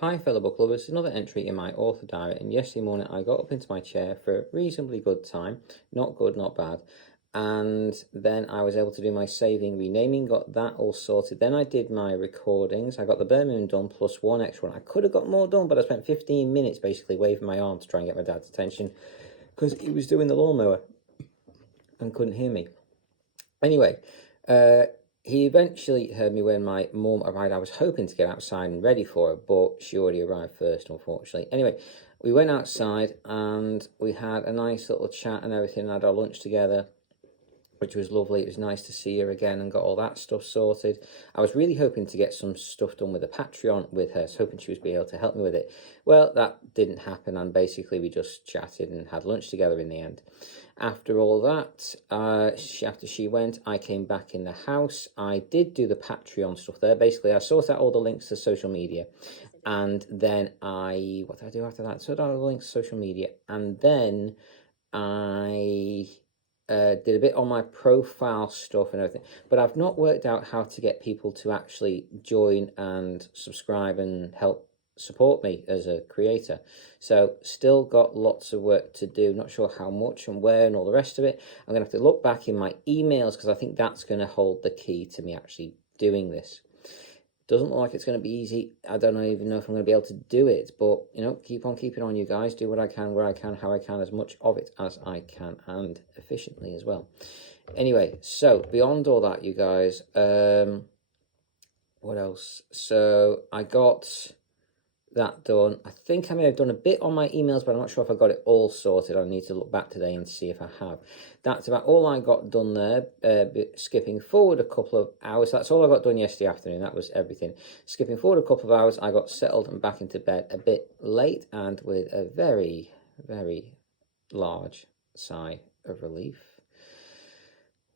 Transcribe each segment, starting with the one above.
Hi fellow book lovers, another entry in my author diary, and yesterday morning I got up into my chair for a reasonably good time, not good, not bad, and then I was able to do my saving, renaming, got that all sorted. Then I did my recordings, I got the bare minimum done plus one extra one. I could have got more done, but I spent 15 minutes basically waving my arm to try and get my dad's attention because he was doing the lawnmower and couldn't hear me. Anyway, he eventually heard me when my mum arrived. I was hoping to get outside and ready for her, but she already arrived first, unfortunately. Anyway, we went outside and we had a nice little chat and everything, and had our lunch together, which was lovely. It was nice to see her again and got all that stuff sorted. I was really hoping to get some stuff done with the Patreon with her, so hoping she was be able to help me with it. Well, that didn't happen, and basically we just chatted and had lunch together in the end. After all that, after she went, I came back in the house. I did do the Patreon stuff there. Basically, I sorted out all the links to social media. And then what did I do after that? Sorted out all the links to social media. And then I did a bit on my profile stuff and everything. But I've not worked out how to get people to actually join and subscribe and help support me as a creator. So still got lots of work to do, not sure how much and where and all the rest of it. I'm gonna have to look back in my emails because I think that's going to hold the key to me actually doing this. Doesn't look like it's going to be easy. I don't even know if I'm going to be able to do it, but keep on keeping on, you guys. Do what I can, where I can, how I can, as much of it as I can, and efficiently as well. Anyway, so beyond all that, you guys, what else? So I got that done. I think I may have done a bit on my emails, but I'm not sure if I got it all sorted. I need to look back today and see if I have. That's about all I got done there. Skipping forward a couple of hours, that's all I got done yesterday afternoon. That was everything. Skipping forward a couple of hours, I got settled and back into bed a bit late and with a very, very large sigh of relief.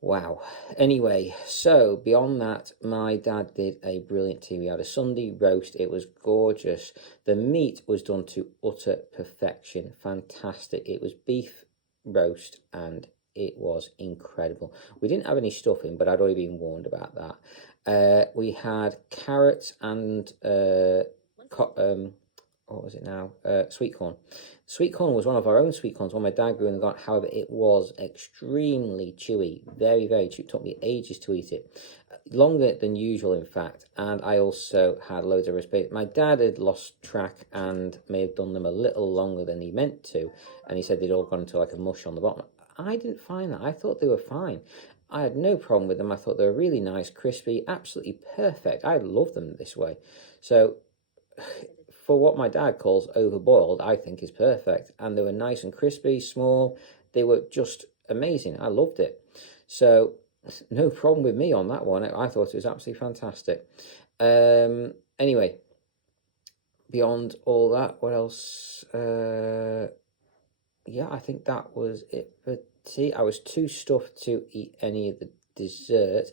Wow. Anyway, so beyond that, my dad did a brilliant tea. We had a Sunday roast. It was gorgeous. The meat was done to utter perfection. Fantastic. It was beef roast and it was incredible. We didn't have any stuffing, but I'd already been warned about that. We had carrots and what was it now? Sweet corn. Sweet corn was one of our own sweet corns, one my dad grew in the garden. However, it was extremely chewy, very, very chewy. It took me ages to eat it, longer than usual, in fact. And I also had loads of roast beef. My dad had lost track and may have done them a little longer than he meant to, and he said they'd all gone into like a mush on the bottom. I didn't find that. I thought they were fine. I had no problem with them. I thought they were really nice, crispy, absolutely perfect. I love them this way. So for what my dad calls overboiled, I think is perfect. And they were nice and crispy, small. They were just amazing. I loved it. So no problem with me on that one. I thought it was absolutely fantastic. Anyway, beyond all that, what else? Yeah, I think that was it for tea. I was too stuffed to eat any of the dessert.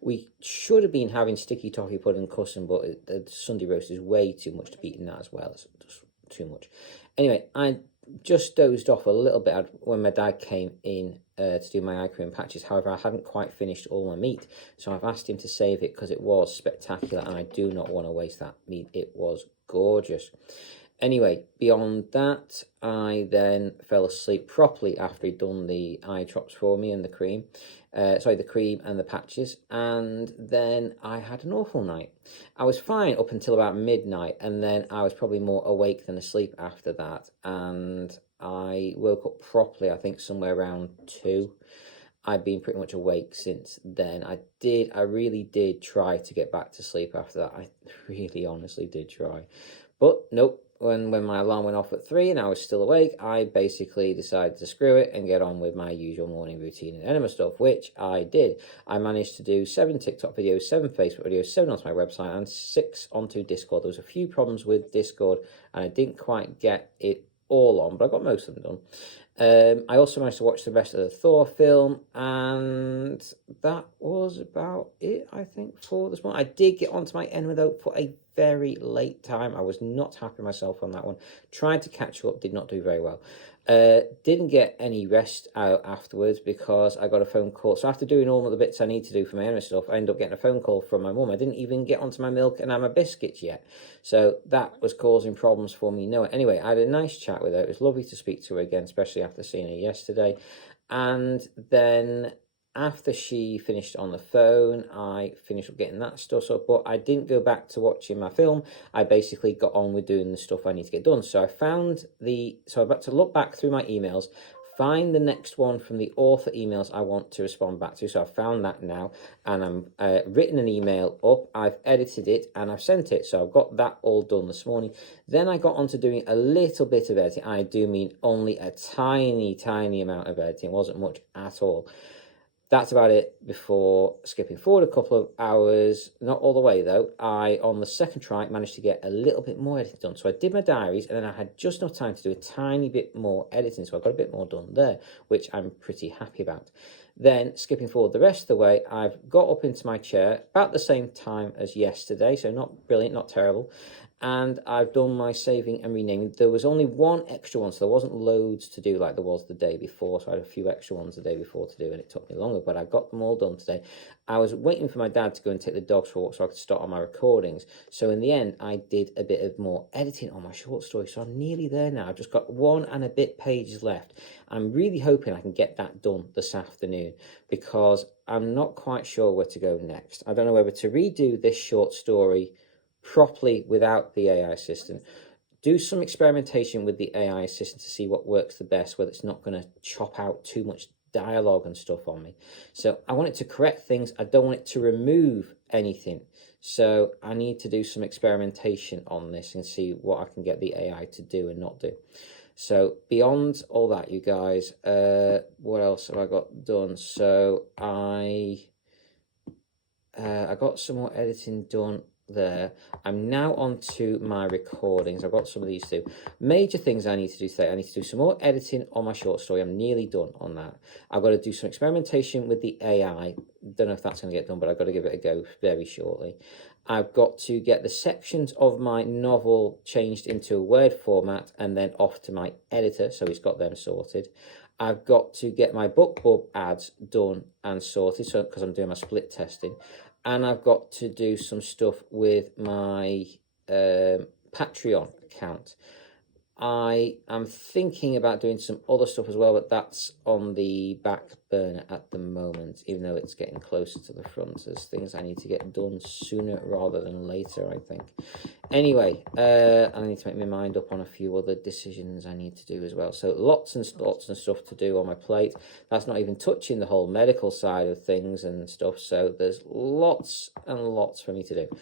We should have been having sticky toffee pudding custom, but the Sunday roast is way too much to be eating that as well. It's just too much. Anyway, I just dozed off a little bit when my dad came in to do my eye cream patches. However, I hadn't quite finished all my meat, so I've asked him to save it because it was spectacular and I do not want to waste that meat. It was gorgeous. Anyway, beyond that, I then fell asleep properly after he'd done the eye drops for me and the cream. The cream and the patches. And then I had an awful night. I was fine up until about midnight, and then I was probably more awake than asleep after that. And I woke up properly, I think, somewhere around 2. I've been pretty much awake since then. I really did try to get back to sleep after that. I really honestly did try. But nope. When my alarm went off at 3 and I was still awake, I basically decided to screw it and get on with my usual morning routine and enema stuff, which I did. I managed to do 7 TikTok videos, 7 Facebook videos, 7 onto my website, and 6 onto Discord. There was a few problems with Discord, and I didn't quite get it all on, but I got most of them done. I also managed to watch the rest of the Thor film, and that was about it, I think, for this morning. I did get onto my enema, though, for a very late time. I was not happy with myself on that one. Tried to catch up, did not do very well. Didn't get any rest out afterwards because I got a phone call. So after doing all of the bits I need to do for my own stuff, I ended up getting a phone call from my mum. I didn't even get onto my milk and my biscuits yet. So that was causing problems for me. No, anyway, I had a nice chat with her. It was lovely to speak to her again, especially after seeing her yesterday. And then after she finished on the phone, I finished up getting that stuff up, but I didn't go back to watching my film. I basically got on with doing the stuff I need to get done. So I'm about to look back through my emails, find the next one from the author emails I want to respond back to. So I've found that now, and I'm written an email up, I've edited it, and I've sent it. So I've got that all done this morning. Then I got on to doing a little bit of editing. I do mean only a tiny amount of editing. It wasn't much at all. That's about it before skipping forward a couple of hours. Not all the way, though. I, on the second try, managed to get a little bit more editing done. So I did my diaries, and then I had just enough time to do a tiny bit more editing. So I got a bit more done there, which I'm pretty happy about. Then, skipping forward the rest of the way, I've got up into my chair about the same time as yesterday. So not brilliant, not terrible. And I've done my saving and renaming. There was only one extra one, so there wasn't loads to do like there was the day before. So I had a few extra ones the day before to do, and it took me longer, but I got them all done today. I was waiting for my dad to go and take the dogs for a walk so I could start on my recordings. So in the end, I did a bit of more editing on my short story. So I'm nearly there now. I've just got 1 and a bit pages left. I'm really hoping I can get that done this afternoon because I'm not quite sure where to go next. I don't know whether to redo this short story properly without the AI assistant, do some experimentation with the AI assistant to see what works the best, whether it's not going to chop out too much dialogue and stuff on me. So I want it to correct things. I don't want it to remove anything. So I need to do some experimentation on this and see what I can get the AI to do and not do. So beyond all that, you guys, what else have I got done? So I got some more editing done there. I'm now on to my recordings. I've got some of these too. Major things I need to do today. I need to do some more editing on my short story. I'm nearly done on that. I've got to do some experimentation with the AI. Don't know if that's going to get done, but I've got to give it a go very shortly. I've got to get the sections of my novel changed into a Word format and then off to my editor, so he's got them sorted. I've got to get my BookBub ads done and sorted, so because I'm doing my split testing. And I've got to do some stuff with my Patreon account. I am thinking about doing some other stuff as well, but that's on the back burner at the moment, even though it's getting closer to the front. There's things I need to get done sooner rather than later, I think. Anyway, I need to make my mind up on a few other decisions I need to do as well. So lots and stuff to do on my plate. That's not even touching the whole medical side of things and stuff. So there's lots and lots for me to do.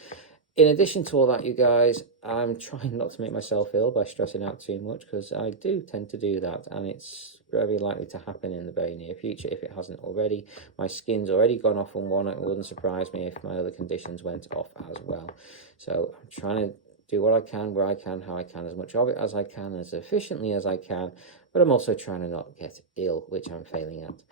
In addition to all that, you guys, I'm trying not to make myself ill by stressing out too much, because I do tend to do that, and it's very likely to happen in the very near future if it hasn't already. My skin's already gone off on one. It wouldn't surprise me if my other conditions went off as well. So I'm trying to do what I can, where I can, how I can, as much of it as I can, as efficiently as I can, but I'm also trying to not get ill, which I'm failing at.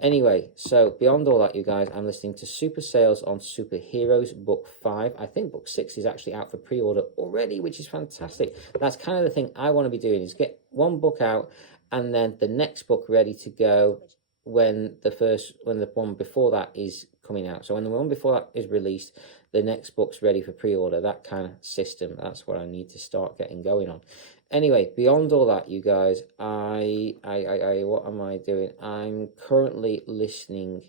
Anyway, so beyond all that, you guys, I'm listening to Super Sales on Superheroes, book 5. I think book 6 is actually out for pre-order already, which is fantastic. That's kind of the thing I want to be doing, is get one book out and then the next book ready to go when the one before that is coming out. So when the one before that is released, the next book's ready for pre-order. That kind of system, that's what I need to start getting going on. Anyway, beyond all that, you guys, what am I doing? I'm currently listening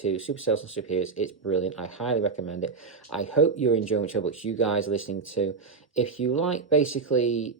to Super Sales and Superheroes. It's brilliant. I highly recommend it. I hope you're enjoying whichever books you guys are listening to. If you like basically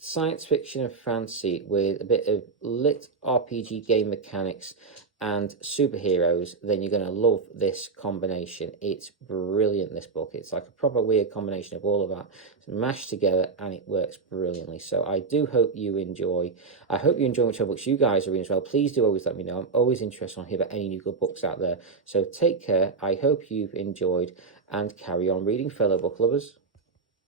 science fiction and fantasy with a bit of lit RPG game mechanics and superheroes, then you're going to love this combination. It's brilliant, this book. It's like a proper weird combination of all of that. It's mashed together and it works brilliantly. So I do hope you enjoy. I hope you enjoy whichever books you guys are reading as well. Please do always let me know. I'm always interested on hearing about any new good books out there. So take care. I hope you've enjoyed and carry on reading, fellow book lovers.